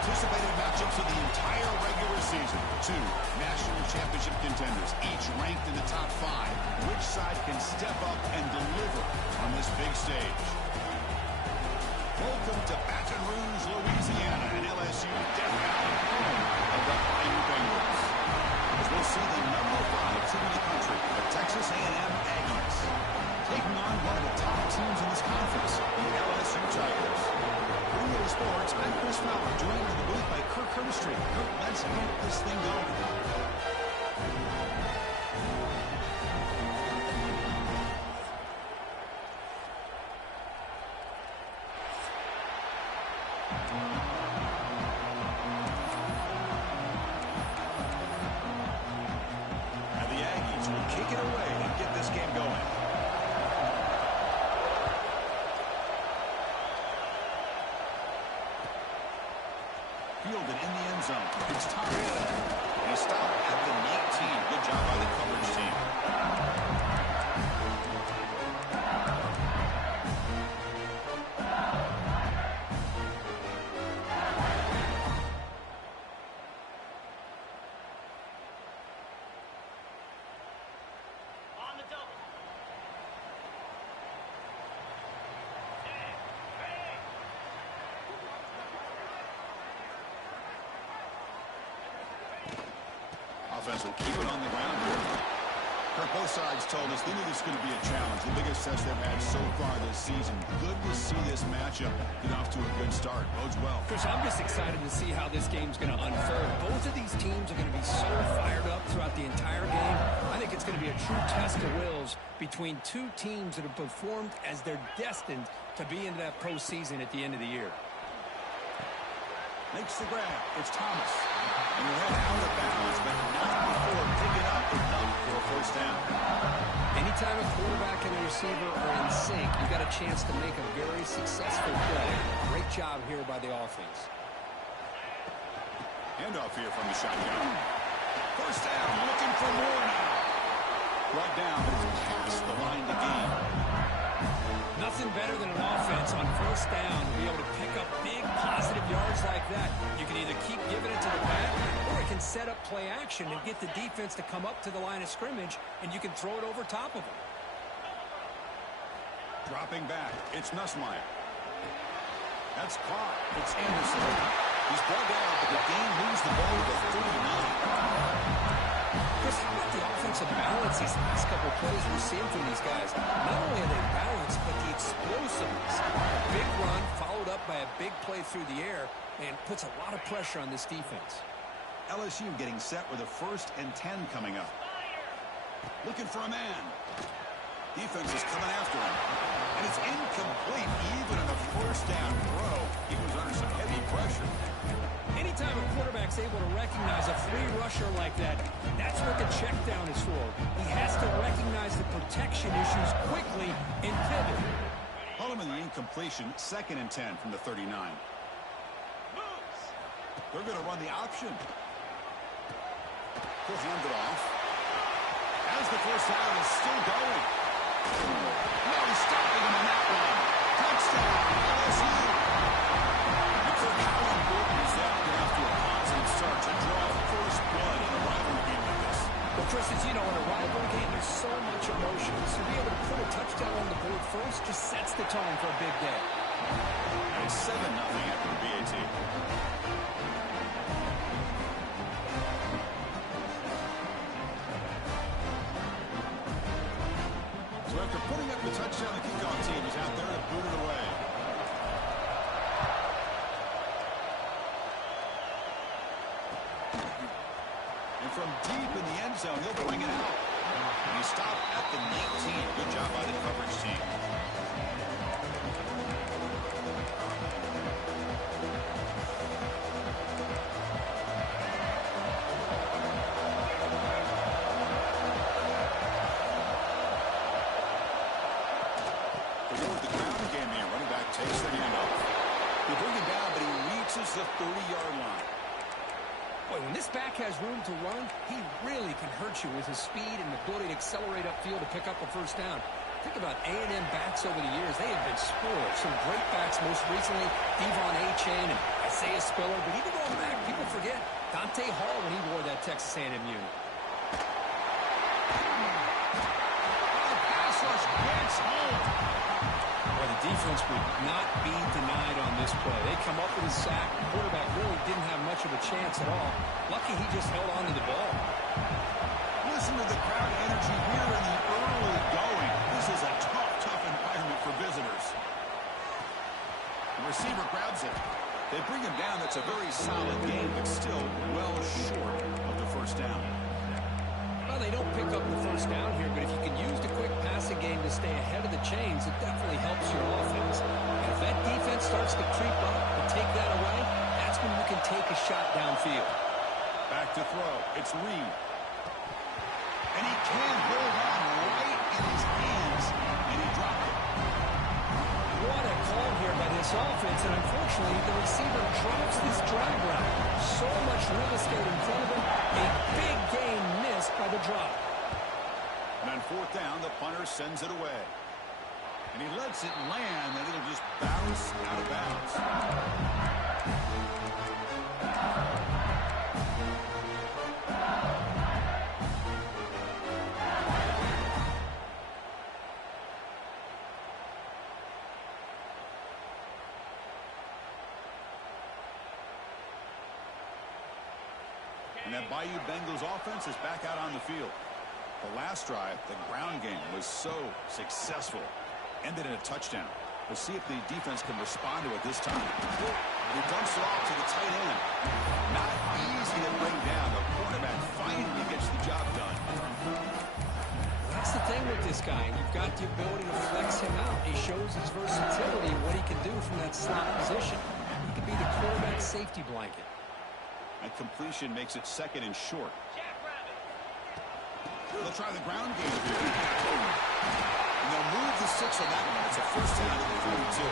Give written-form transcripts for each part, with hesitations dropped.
anticipated matchups of the entire regular season. Two national championship contenders, each ranked in the top 5. Which side can step up and deliver on this big stage? Welcome to Baton Rouge, Louisiana, and LSU Death Valley, home of the Bayou Bengals. As we'll see the number 5 team in the country, the Texas A&M Aggies, taking on one of the top teams in this conference, the LSU Tigers. For Sports, I'm Chris Fowler, joined in the booth by Kirk Herbstreit. Kirk, let's get this thing going. And the Aggies will kick it away and get this game going. Fielded in the end zone. It's Thomas. And a stop at the 19. Good job by the coverage team. On the double. Offense will keep it on the ground here. Kirk, both sides told us they knew this was going to be a challenge. The biggest test they've had so far this season. Good to see this matchup get off to a good start. Bodes well. Chris, I'm just excited to see how this game's going to unfold. Both of these teams are going to be so fired up throughout the entire game. I think it's going to be a true test of wills between two teams that have performed as they're destined to be into that postseason at the end of the year. Makes the grab. It's Thomas. And he went out of bounds, but not before picking up enough for a first down. Anytime a quarterback and a receiver are in sync, you've got a chance to make a very successful play. Great job here by the offense. Handoff here from the shotgun. First down, looking for more now. Brought down, but it's past the line to gain. Nothing better than an offense on first down to be able to pick up big positive yards like that. You can either keep giving it to the back, or it can set up play action and get the defense to come up to the line of scrimmage, and you can throw it over top of them. Dropping back, it's Nussmeier. That's caught. It's Anderson. He's brought down, but the game moves the ball to the 39. Chris, how about the offensive balance these last couple of plays we're seeing from these guys? Not only are they balanced, but the explosiveness. Big run followed up by a big play through the air and puts a lot of pressure on this defense. LSU getting set with a 1st and 10 coming up. Looking for a man. Defense is coming after him. And it's incomplete even on the first down throw. He was under some heavy pressure. Anytime a quarterback's able to recognize a free rusher like that, that's what the check down is for. He has to recognize the protection issues quickly and pivot. Holloman the incompletion, 2nd and 10 from the 39. They're going to run the option. He'll hand it off. As the first down is still going. No stopping him in that one. Touchdown, LSU. How important is that to get off to a positive start to draw first blood in a rivalry game like this? Well, Chris, as you know, in a rivalry game, there's so much emotion. So to be able to put a touchdown on the board first just sets the tone for a big day. And it's 7-0 after the BAT. So after putting up the touchdown, the kickoff team is out there to boot it away. From deep in the end zone, he'll bring it out. And he stopped at the 19. Good job by the coverage team. They go with the ground game here. Running back takes the handoff. They bring it down, but he reaches the 30-yard line. Boy, when this back has room to run, he really can hurt you with his speed and ability to accelerate upfield to pick up a first down. Think about A&M backs over the years. They have been spoiled. Some great backs, most recently Devon Achane. And I Isaiah Spiller, but even going back, people forget Dante Hall when he wore that Texas A&M unit. Pass rush gets home. Well, the defense would not be denied on this play. They come up with a sack. The quarterback really didn't have much of a chance at all. Lucky he just held on to the ball. Listen to the crowd energy here in the early going. This is a tough environment for visitors. The receiver grabs it. They bring him down. That's a very solid game, but still well short of the first down. Well, they don't pick up the first down here, but if you can use the quick passing game to stay ahead of the chains, it definitely helps your offense. And if that defense starts to creep up and take that away, that's when you can take a shot downfield. Back to throw. It's Reed. And he can hold on right in his hands, and he dropped it. What a call here by this offense, and unfortunately, the receiver drops this drag route. So much real estate in front of him, a big gain missed by the drop. And on fourth down, the punter sends it away. And he lets it land, and it'll just bounce out of bounds. And that Bayou Bengals offense is back out on the field. The last drive, the ground game, was so successful. Ended in a touchdown. We'll see if the defense can respond to it this time. He dumps it off to the tight end. Not easy to bring down. The quarterback finally gets the job done. That's the thing with this guy. You've got the ability to flex him out. He shows his versatility and what he can do from that slot position. He could be the quarterback's safety blanket. And completion makes it second and short. They'll try the ground game here. And they'll move the 6 on that one. It's a first down at the 42.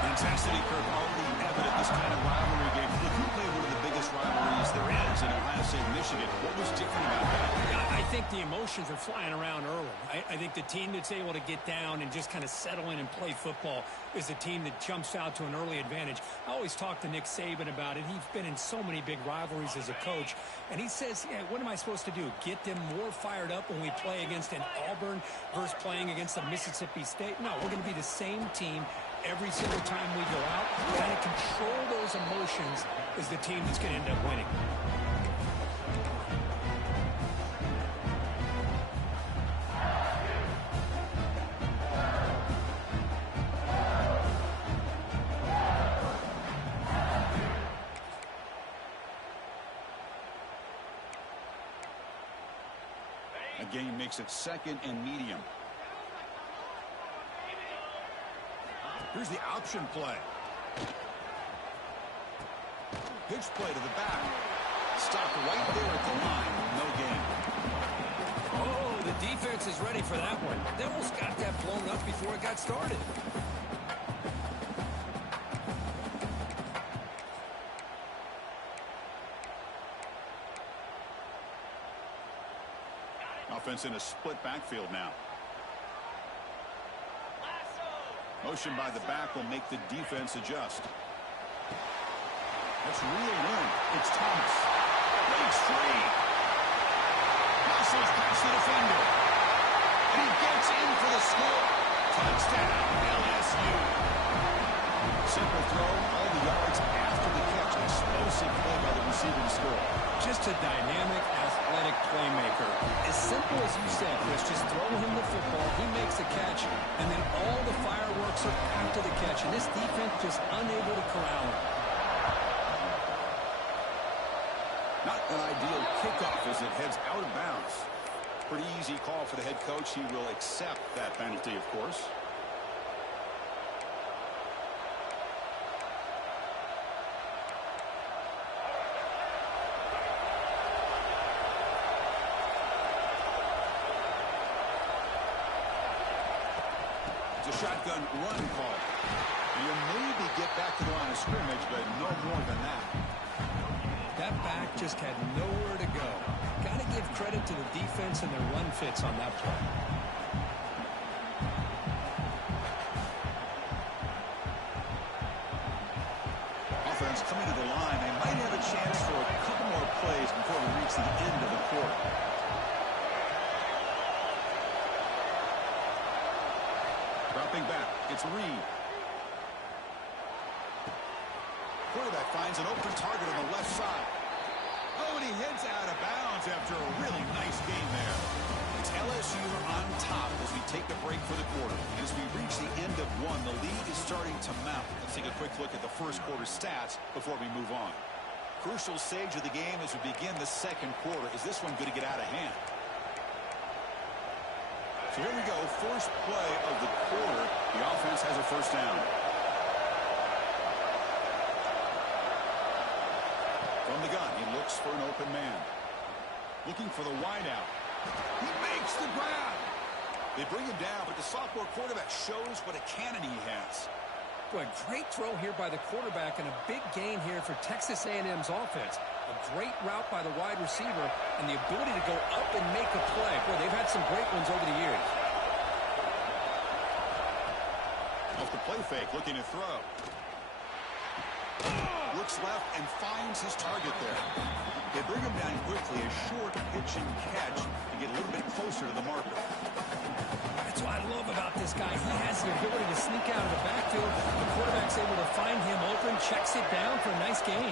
The intensity curve already evident this kind of rivalry game. Look, who played one of the biggest rivalries there is in Ohio State, Michigan. What was different about that? I think the emotions are flying around early. I think the team that's able to get down and just kind of settle in and play football is the team that jumps out to an early advantage. I always talk to Nick Saban about it. He's been in so many big rivalries as a coach. And he says, yeah, what am I supposed to do? Get them more fired up when we play against an Auburn versus playing against a Mississippi State? No, we're going to be the same team every single time we go out. Kind of control those emotions is the team that's going to end up winning. The game makes it second and medium. Here's the option play. Pitch play to the back. Stopped right there at the line. No gain. Oh, the defense is ready for that one. They almost got that blown up before it got started. Offense in a split backfield now. Motion by the back will make the defense adjust. That's reeled in. It's Thomas. Breaks free. Hustles past the defender. And he gets in for the score. Touchdown, LSU. Simple throw, all the yards after the catch. Explosive play by the receiver to score. Just a dynamic, athletic playmaker. As simple as you said, Chris, just throw him the football, he makes the catch, and then all the fireworks are after the catch. And this defense just unable to corral him. Not an ideal kickoff as it heads out of bounds. Pretty easy call for the head coach. He will accept that penalty, of course. It's a shotgun run call. You maybe get back to the line of scrimmage, but no more than that. That back just had nowhere to go. Got to give credit to the defense and their run fits on that play. Dropping back. It's Reed. Quarterback finds an open target on the left side. Oh, and he heads out of bounds after a really nice game there. It's LSU on top as we take a break for the quarter. And as we reach the end of one, the lead is starting to mount. Let's take a quick look at the first quarter stats before we move on. Crucial stage of the game as we begin the second quarter. Is this one going to get out of hand? So here we go. First play of the quarter. The offense has a first down. From the gun, he looks for an open man. Looking for the wideout. He makes the grab. They bring him down, but the sophomore quarterback shows what a cannon he has. Boy, great throw here by the quarterback and a big gain here for Texas A&M's offense. A great route by the wide receiver and the ability to go up and make a play. Boy, they've had some great ones over the years. Off the play fake, looking to throw. Looks left and finds his target there. They bring him down quickly, a short pitch and catch to get a little bit closer to the marker. That's what I love about this guy. He has the ability to sneak out of the backfield. The quarterback's able to find him open, checks it down for a nice gain.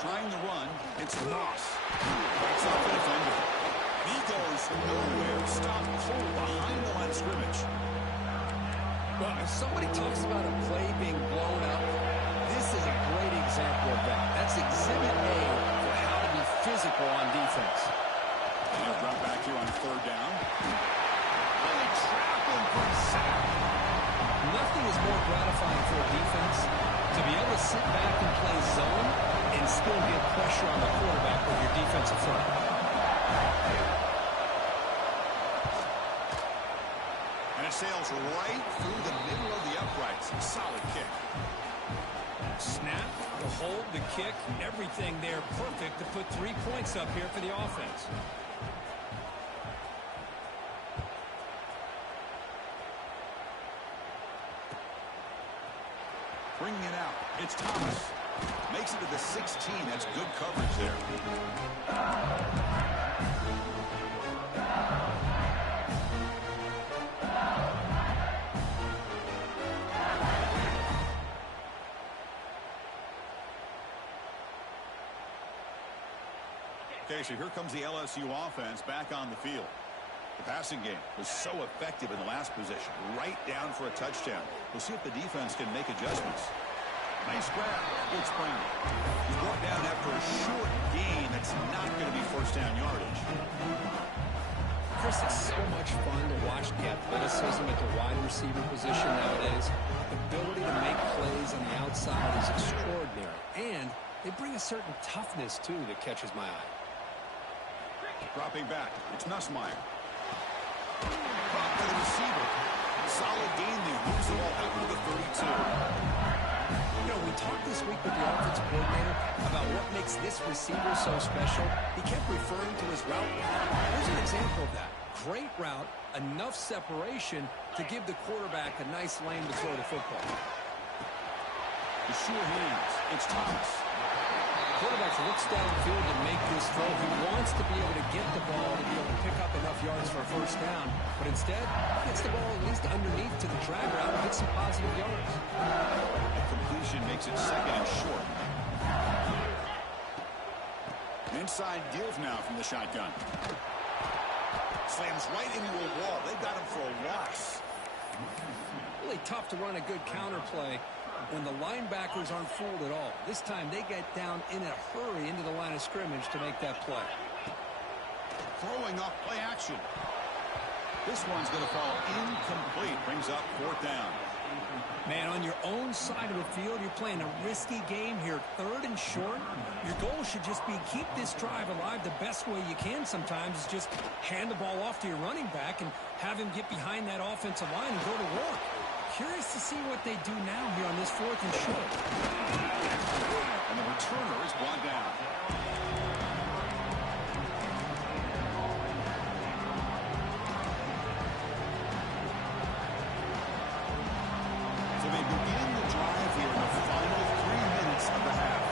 Trying to run, it's Moss. Breaks off the defender. He goes nowhere. Stopped cold behind the line of scrimmage. Well, if somebody talks about a play being blown up, this is a great example of that. That's exhibit A for how to be physical on defense. And he'll drop back here on third down. Really trap him for a sack. Nothing is more gratifying for a defense to be able to sit back and play zone and still get pressure on the quarterback with your defensive front. And it sails right through the middle of the uprights. Solid kick. Snap, the hold, the kick, everything there perfect to put 3 points up here for the offense. Bringing it out. It's Thomas. Makes it to the 16. That's good coverage there. Okay, so here comes the LSU offense back on the field. The passing game was so effective in the last possession, right down for a touchdown. We'll see if the defense can make adjustments. Nice grab. Good spring. He's brought down after a short gain that's not going to be first down yardage. Chris, it's so much fun to watch the athleticism at the wide receiver position nowadays. The ability to make plays on the outside is extraordinary. And they bring a certain toughness, too, that catches my eye. Dropping back. It's Nussmeier. Caught by the receiver. Solid gain there. Moves the ball out to the 32. You know, we talked this week with the offensive coordinator about what makes this receiver so special. He kept referring to his route. Here's an example of that. Great route, enough separation to give the quarterback a nice lane to throw the football. The sure hands. It's Thomas. Quarterback looks downfield to make this throw. He wants to be able to get the ball to be able to pick up enough yards for a first down. But instead, gets the ball at least underneath to the drag route and gets some positive yards. Completion makes it second and short. Inside deals now from the shotgun. Slams right into a wall. They got him for a loss. Really tough to run a good counter play when the linebackers aren't fooled at all. This time they get down in a hurry into the line of scrimmage to make that play. Throwing off play action. This one's going to fall incomplete. Brings up fourth down. Man, on your own side of the field, you're playing a risky game here. Third and short. Your goal should just be keep this drive alive the best way you can sometimes is just hand the ball off to your running back and have him get behind that offensive line and go to work. Curious to see what they do now here on this fourth and short. And the returner is brought down. So they begin the drive here in the final 3 minutes of the half.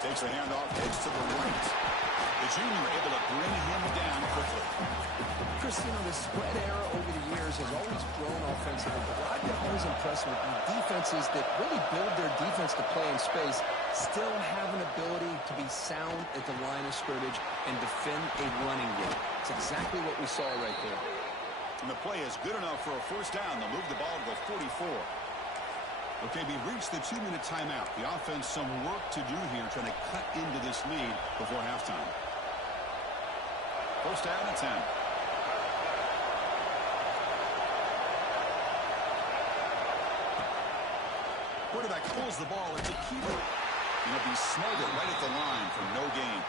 Takes a handoff, heads to the right. The junior able to bring him down quickly. Chris, you know, the spread era over the years has always grown offensively, but what I've been always impressed with the defenses that really build their defense to play in space still have an ability to be sound at the line of scrimmage and defend a running game. It's exactly what we saw right there. And the play is good enough for a first down. They'll move the ball to the 44. Okay, we've reached the 2-minute timeout. The offense some work to do here trying to cut into this lead before halftime. First down and 10. Quarterback pulls the ball. It's a keeper. And it'll be smothered right at the line for no gain.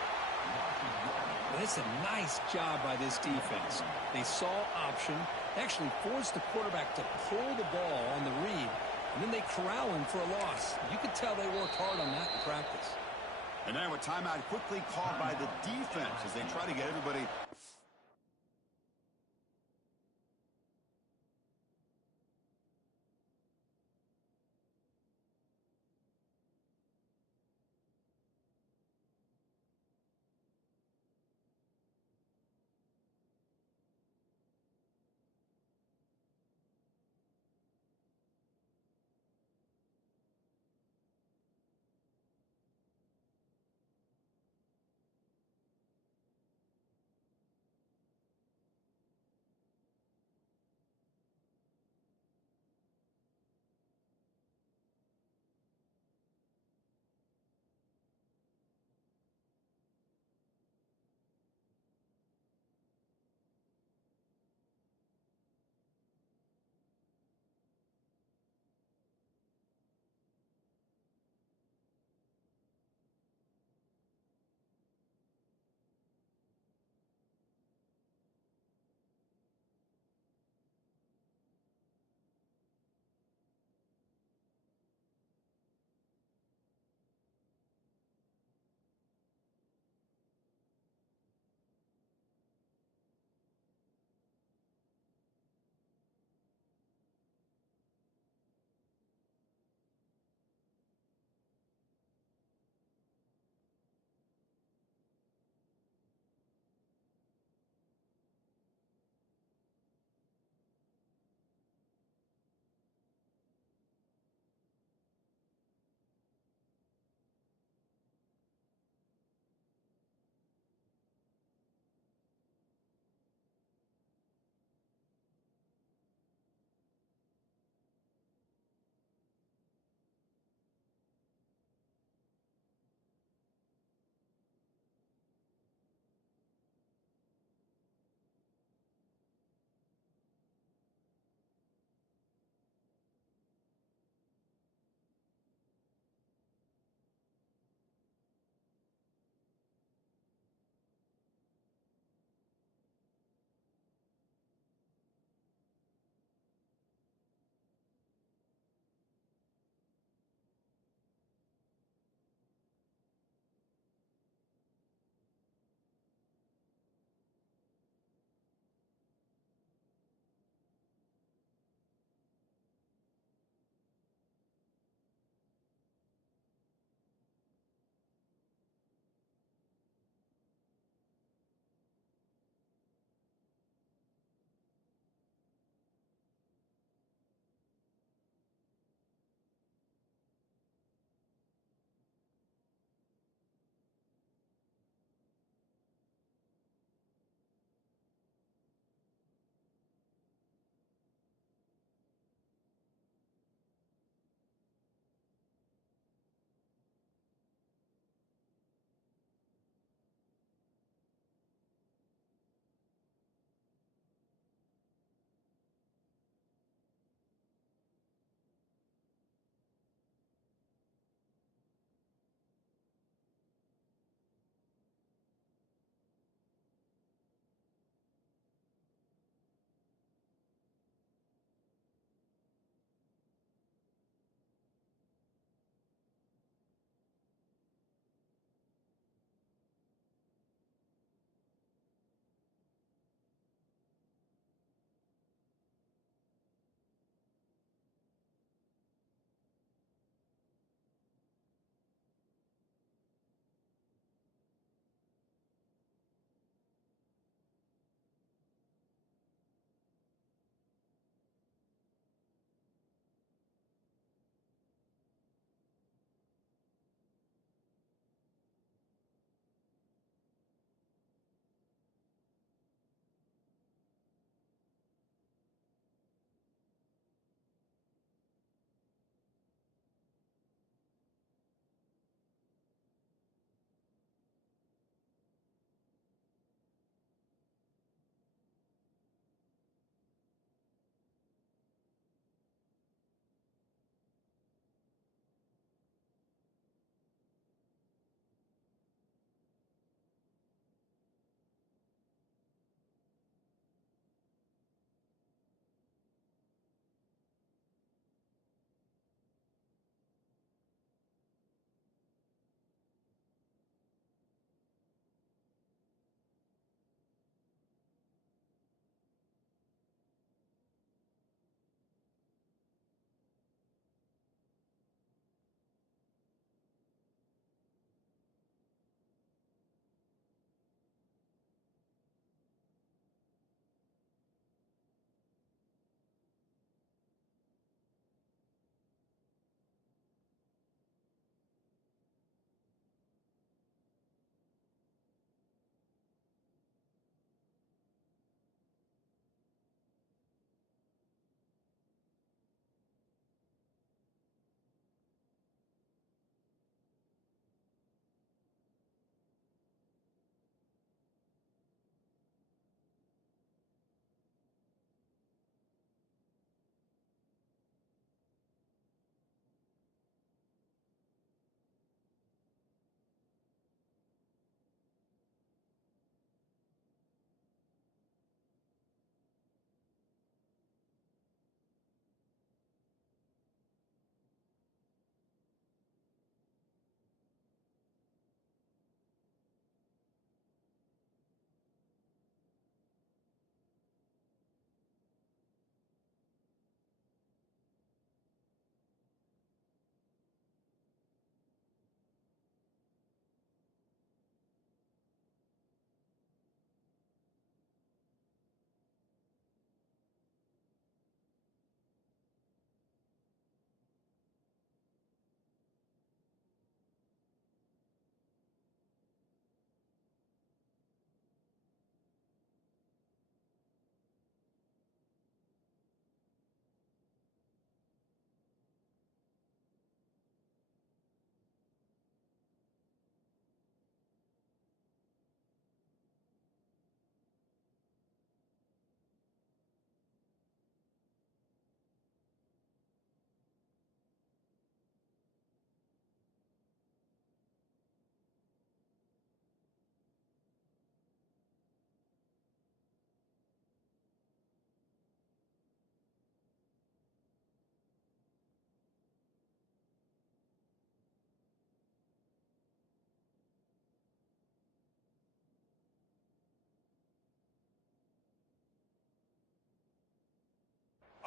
Well, it's a nice job by this defense. They saw option, actually forced the quarterback to pull the ball on the read, and then they corral him for a loss. You could tell they worked hard on that in practice. And now a timeout quickly called by the defense as they try to get everybody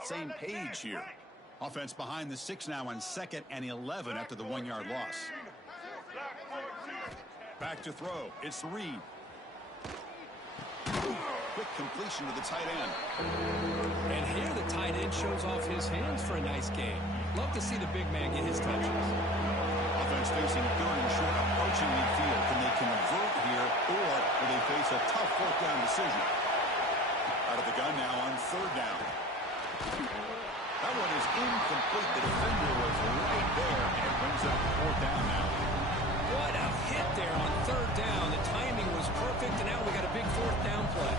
same page here. Offense behind the 6 now on 2nd and 11 after the 1-yard loss. Back to throw. It's Reed. Quick completion to the tight end. And here the tight end shows off his hands for a nice game. Love to see the big man get his touches. Offense facing 3rd and short, approaching midfield. Can they convert here, or will they face a tough 4th down decision? Out of the gun now on 3rd down. That one is incomplete. The defender was right there, and it brings up 4th down now. What a hit there on 3rd down. The timing was perfect, and now we got a big 4th down play.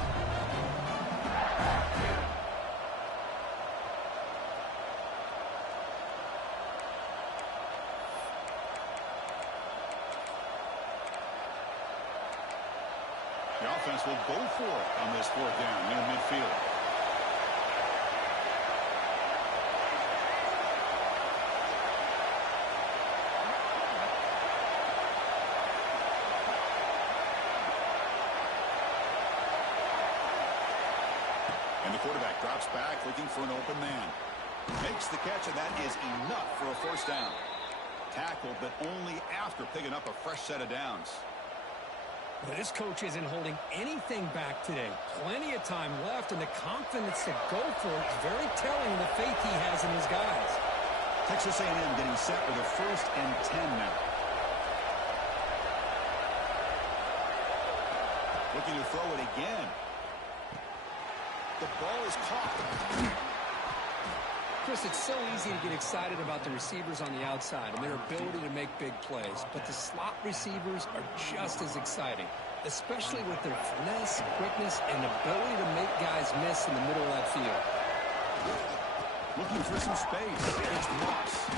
The offense will go for it on this 4th down near midfield. And the quarterback drops back looking for an open man. Makes the catch, and that is enough for a 1st down. Tackled, but only after picking up a fresh set of downs. Well, this coach isn't holding anything back today. Plenty of time left, and the confidence to go for it is very telling of the faith he has in his guys. Texas A&M getting set with a 1st and 10 now. Looking to throw it again. The ball is caught. Chris, it's so easy to get excited about the receivers on the outside and their ability to make big plays, but the slot receivers are just as exciting, especially with their finesse, quickness, and ability to make guys miss in the middle of that field. Looking for some space. It's Moss.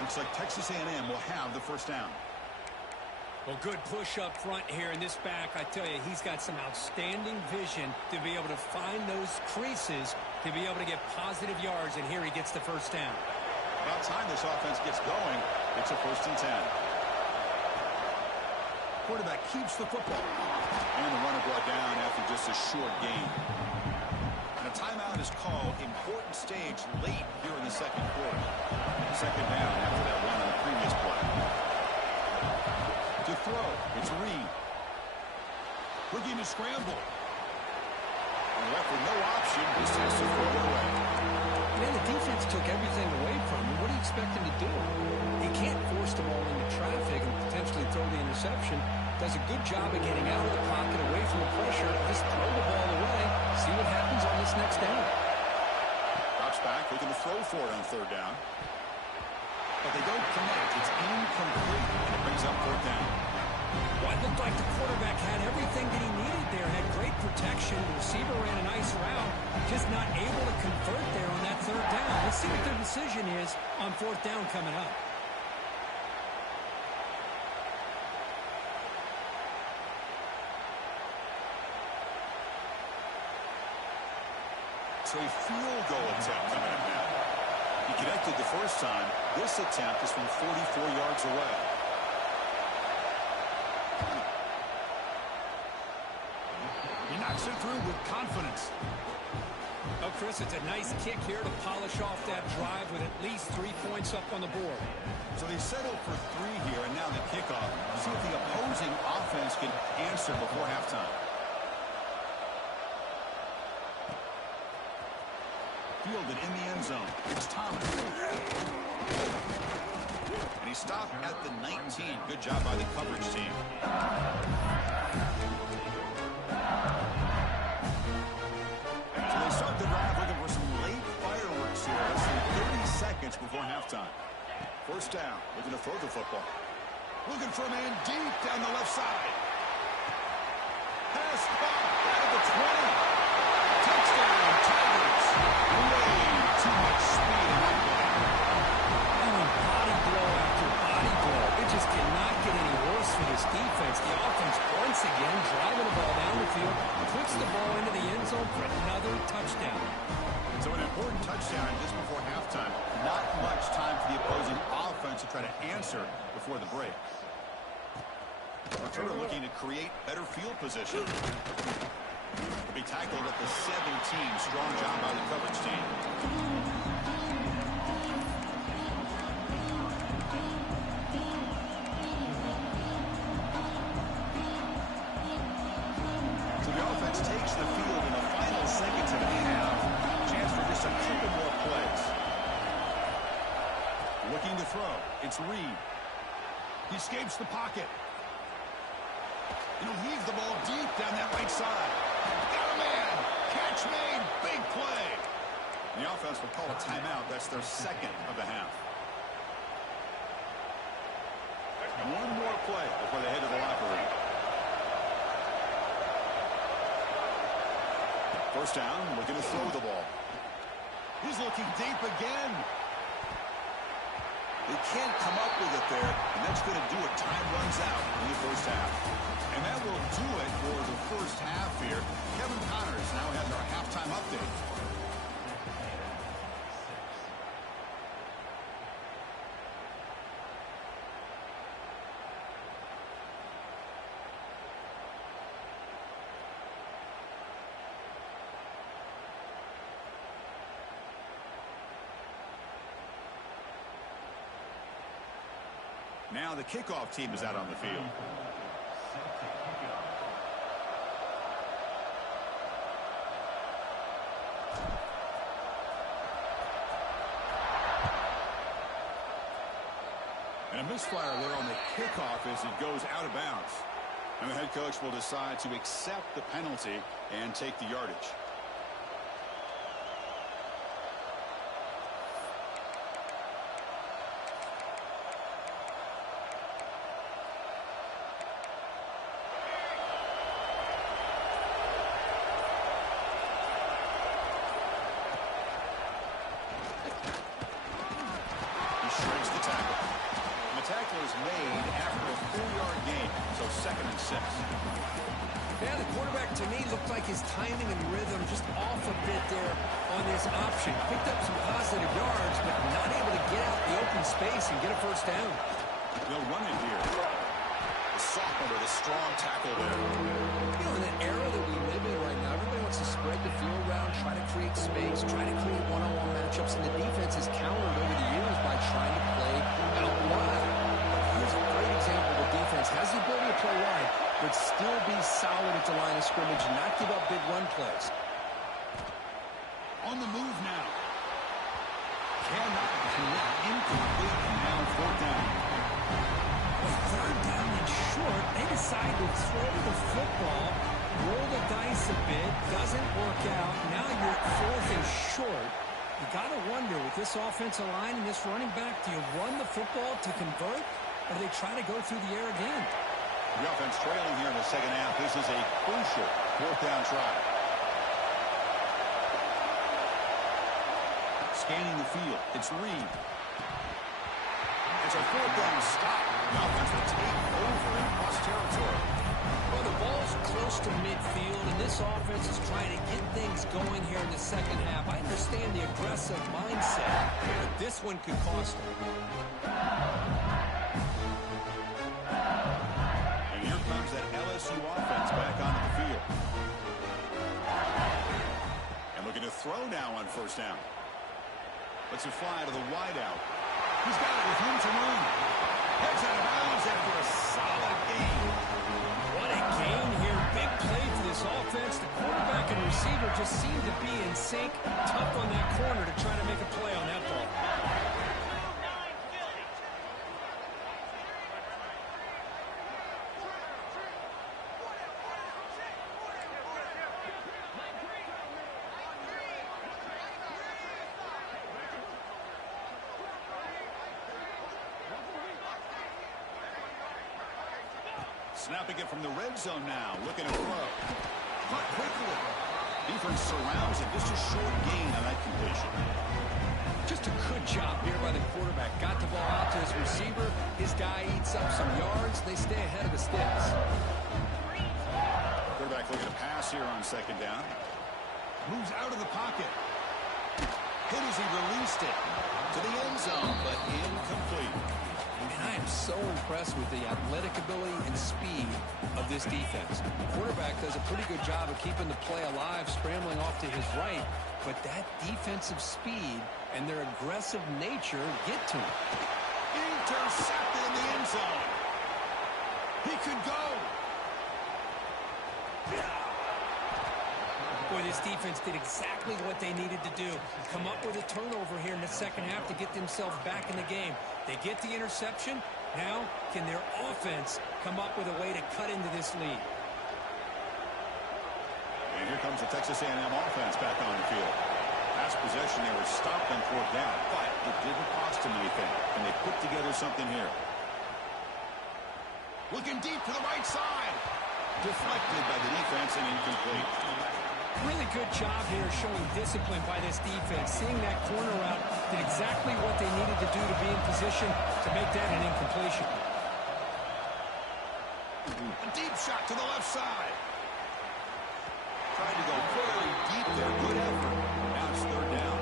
Looks like Texas A&M will have the 1st down. Well, good push up front here in this back. I tell you, he's got some outstanding vision to be able to find those creases, to be able to get positive yards, and here he gets the 1st down. About time this offense gets going. It's a 1st and 10. Quarterback keeps the football. And the runner brought down after just a short gain. And a timeout is called. Important stage late here in the 2nd quarter. 2nd down after that run on the previous play. To throw, it's Reed. Looking to scramble. And left with no option, this has to throw it away. Man, the defense took everything away from him. What do you expect him to do? He can't force the ball into traffic and potentially throw the interception. Does a good job of getting out of the pocket, away from the pressure. Just throw the ball away. See what happens on this next down. Drops back, looking to throw for it on 3rd down. But they don't connect. It's incomplete, and it brings up 4th down. Well, it looked like the quarterback had everything that he needed there. Had great protection. The receiver ran a nice route. Just not able to convert there on that 3rd down. Let's see what their decision is on 4th down coming up. So a field goal attempt coming up now. He connected the 1st time. This attempt is from 44 yards away. He knocks it through with confidence. Oh, Chris, it's a nice kick here to polish off that drive with at least 3 points up on the board. So they settle for 3 here, and now the kickoff. See if the opposing offense can answer before halftime. Fielded in the end zone. It's Thomas. And he stopped at the 19. Good job by the coverage team. So they start the drive looking for some late fireworks here. Less than 30 seconds before halftime. 1st down. Looking to throw the football. Looking for a man deep down the left side. Pass caught out of the 20. Touchdown, Tigers. Way too much speed in that play. And body blow after body blow. It just cannot get any worse for this defense. The offense once again driving the ball down the field, puts the ball into the end zone for another touchdown. So an important touchdown just before halftime. Not much time for the opposing offense to try to answer before the break. Returner looking to create better field position. To be tackled at the 17. Strong job by the coverage team. So the offense takes the field in the final seconds of the half. Chance for just a couple more plays. Looking to throw. It's Reed. He escapes the pocket. He'll heave the ball deep down that right side. Got a man. Catch made. Big play. The offense will call a timeout. That's their second of the half. One more play before they head to the locker room. First down, looking to throw the ball. He's looking deep again. They can't come up with it there, and that's going to do it. Time runs out in the first half. And that will do it for the first half here. Kevin Connors now has our halftime update. Now the kickoff team is out on the field. And a misfire there on the kickoff as it goes out of bounds. And the head coach will decide to accept the penalty and take the yardage. Made after a 4-yard gain, so 2nd and 6. Yeah, the quarterback to me looked like his timing and rhythm just off a bit there on his option. Picked up some positive yards, but not able to get out the open space and get a first down. They'll run it here. The sophomore with a strong tackle there. You know, in the era that we live in right now, everybody wants to spread the field around, try to create space, try to create one-on-one matchups, and the defense has countered over the years by trying to play out wide. Here's a great example of a defense has the ability to play wide, but still be solid at the line of scrimmage and not give up big run plays. On the move now. Cannot connect, incomplete, and now 4th down. With 3rd down and short, they decide to throw the football, roll the dice a bit, doesn't work out. Now you're at 4th and short. You got to wonder, with this offensive line and this running back, do you run the football to convert, or do they try to go through the air again? The offense trailing here in the second half. This is a crucial 4th down try. Scanning the field. It's Reed. It's a 4th down stop. The offense will take over in cross territory. Well, the ball's close to midfield, and this offense is trying to get things going here in the second half. I understand the aggressive mindset, but this one could cost them. And here comes that LSU offense back onto the field. And looking to throw now on 1st down. Lets it fly to the wideout. He's got it with room to run. Heads out of bounds after a solid gain. What a gain here. Big play for this offense. The quarterback and receiver just seem to be in sync. Tough on that corner to try to make a play on that ball. Snapping it from the red zone now. Looking to throw. Caught quickly. Defense surrounds it. Just a short gain on that completion. Just a good job here by the quarterback. Got the ball out to his receiver. His guy eats up some yards. They stay ahead of the sticks. Quarterback looking to pass here on 2nd down. Moves out of the pocket. Hit as he released it to the end zone, but incomplete. And I am so impressed with the athletic ability and speed of this defense. The quarterback does a pretty good job of keeping the play alive, scrambling off to his right, but that defensive speed and their aggressive nature get to him. Intercepted in the end zone. He could go. Boy, this defense did exactly what they needed to do. Come up with a turnover here in the second half to get themselves back in the game. They get the interception. Now, can their offense come up with a way to cut into this lead? And here comes the Texas A&M offense back on the field. Last possession, they were stopped on fourth down, but it didn't cost them anything, and they put together something here. Looking deep to the right side. Deflected by the defense and incomplete. Really good job here showing discipline by this defense. Seeing that corner route did exactly what they needed to do to be in position to make that an incompletion. A deep shot to the left side. Tried to go fairly deep there. Good effort. Now it's third down.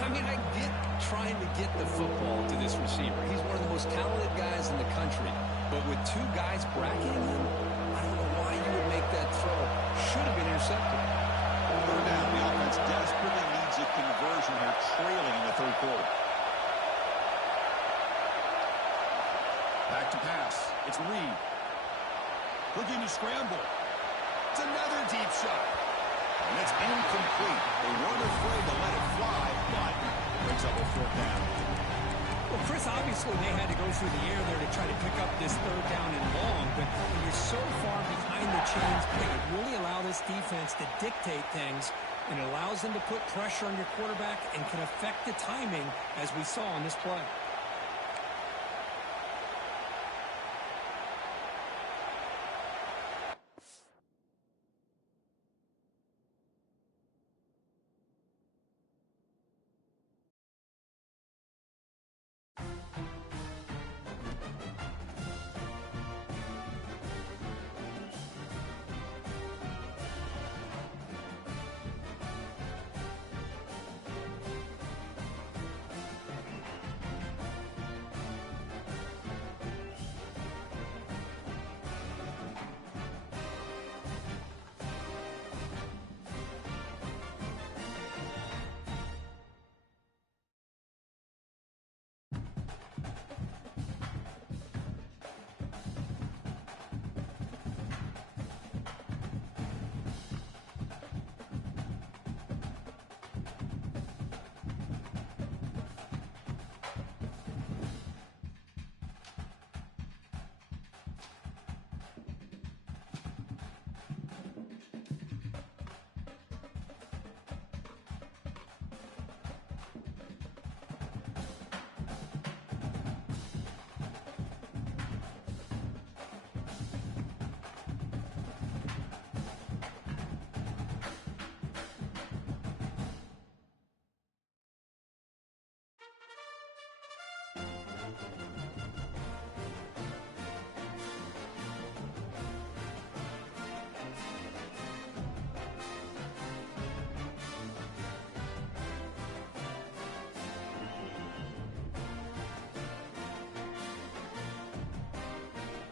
I mean, I get trying to get the football to this receiver. He's one of the most talented guys in the country. But with two guys bracketing him, I don't know why you would make that throw. Should have been intercepted. Third down. The offense desperately needs a conversion here, trailing in the third quarter. Back to pass. It's Reed. Looking to scramble. It's another deep shot. And it's incomplete. They weren't afraid to let it fly, but it brings up a fourth down. Well, Chris, obviously they had to go through the air there to try to pick up this third down and long, but when you're so far behind the chains, they could really allow this defense to dictate things, and it allows them to put pressure on your quarterback and can affect the timing, as we saw on this play.